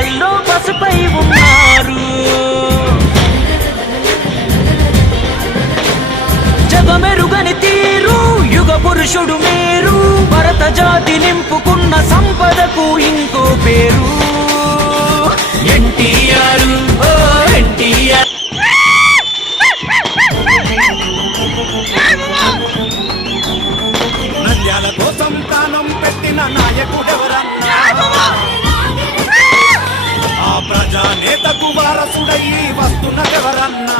కళ్ళల్లో పసుపై ఉన్నారు. జగమెరుగని తీరు యుగ పురుషుడు మీరు, భరత జాతి నింపుకున్న సంపదకు ఇంకో పేరు ఎన్టీఆర్. ఓ ఎన్టీఆర్. నంద్యాల కోసం ప్రాణం పెట్టిన నాయకుడెవరన్నా, ఆ ప్రజానేతకు వారసుడయ్యి వస్తున్నదెవరన్నా.